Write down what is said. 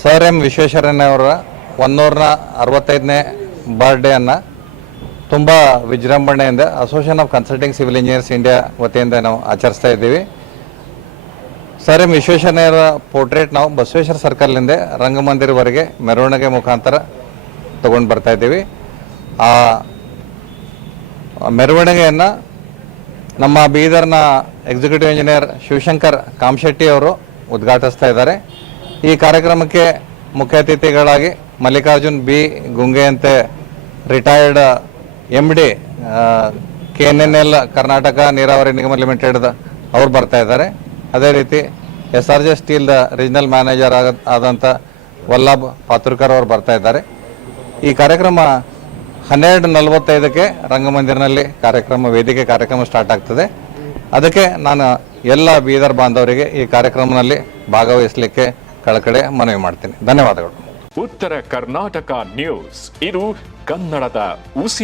Sir M ವಿಶ್ವೇಶ್ವರಯ್ಯನವರ 165ನೇ ಬರ್ಡೇಯನ್ನು ತುಂಬ ವಿಜೃಂಭಣೆಯಿಂದ association of consulting civil engineers India ವತಿಯಿಂದ ನಾವು ಆಚರಿಸ್ತಾ ಇದ್ದೀವಿ. ಸರ್ ಎಂ ವಿಶ್ವೇಶ್ವರಯ್ಯನವರ ಪೋರ್ಟ್ರೇಟ್ ನಾವು ಬಸವೇಶ್ವರ ಸರ್ಕಲ್ನಿಂದ ರಂಗಮಂದಿರವರೆಗೆ ಮೆರವಣಿಗೆ ಮುಖಾಂತರ ತಗೊಂಡು ಬರ್ತಾ ಇದ್ದೀವಿ. ಆ ಮೆರವಣಿಗೆಯನ್ನು ನಮ್ಮ ಬೀದರ್ನ ಎಕ್ಸಿಕ್ಯೂಟಿವ್ ಇಂಜಿನಿಯರ್ ಶಿವಶಂಕರ್ ಕಾಮಶೆಟ್ಟಿ ಅವರು ಉದ್ಘಾಟಿಸ್ತಾ ಇದ್ದಾರೆ. ಈ ಕಾರ್ಯಕ್ರಮಕ್ಕೆ ಮುಖ್ಯ ಅತಿಥಿಗಳಾಗಿ ಮಲ್ಲಿಕಾರ್ಜುನ್ ಬಿ ಗುಂಗೆಯಂತೆ ರಿಟೈರ್ಡ್ MD KNNL ಕರ್ನಾಟಕ ನೀರಾವರಿ ನಿಗಮ ಲಿಮಿಟೆಡ್ ಅವ್ರು ಬರ್ತಾ ಇದ್ದಾರೆ. ಅದೇ ರೀತಿ SRJ ಸ್ಟೀಲ್ದ ರೀಜನಲ್ ಮ್ಯಾನೇಜರ್ ಆದಂಥ ವಲ್ಲಭ್ ಪಾತುರ್ಕರ್ ಅವರು ಬರ್ತಾ ಇದ್ದಾರೆ. ಈ ಕಾರ್ಯಕ್ರಮ 12:45ಕ್ಕೆ ರಂಗಮಂದಿರನಲ್ಲಿ ವೇದಿಕೆ ಕಾರ್ಯಕ್ರಮ ಸ್ಟಾರ್ಟ್ ಆಗ್ತದೆ. ಅದಕ್ಕೆ ನಾನು ಎಲ್ಲ ಬೀದರ್ ಬಾಂಧವರಿಗೆ ಈ ಕಾರ್ಯಕ್ರಮದಲ್ಲಿ ಭಾಗವಹಿಸಲಿಕ್ಕೆ ಕಳಕಳಿ ಮನವಿ ಮಾಡ್ತೀನಿ. ಧನ್ಯವಾದಗಳು. ಉತ್ತರ ಕರ್ನಾಟಕ ನ್ಯೂಸ್, ಇದು ಕನ್ನಡದ ಉಸಿರು.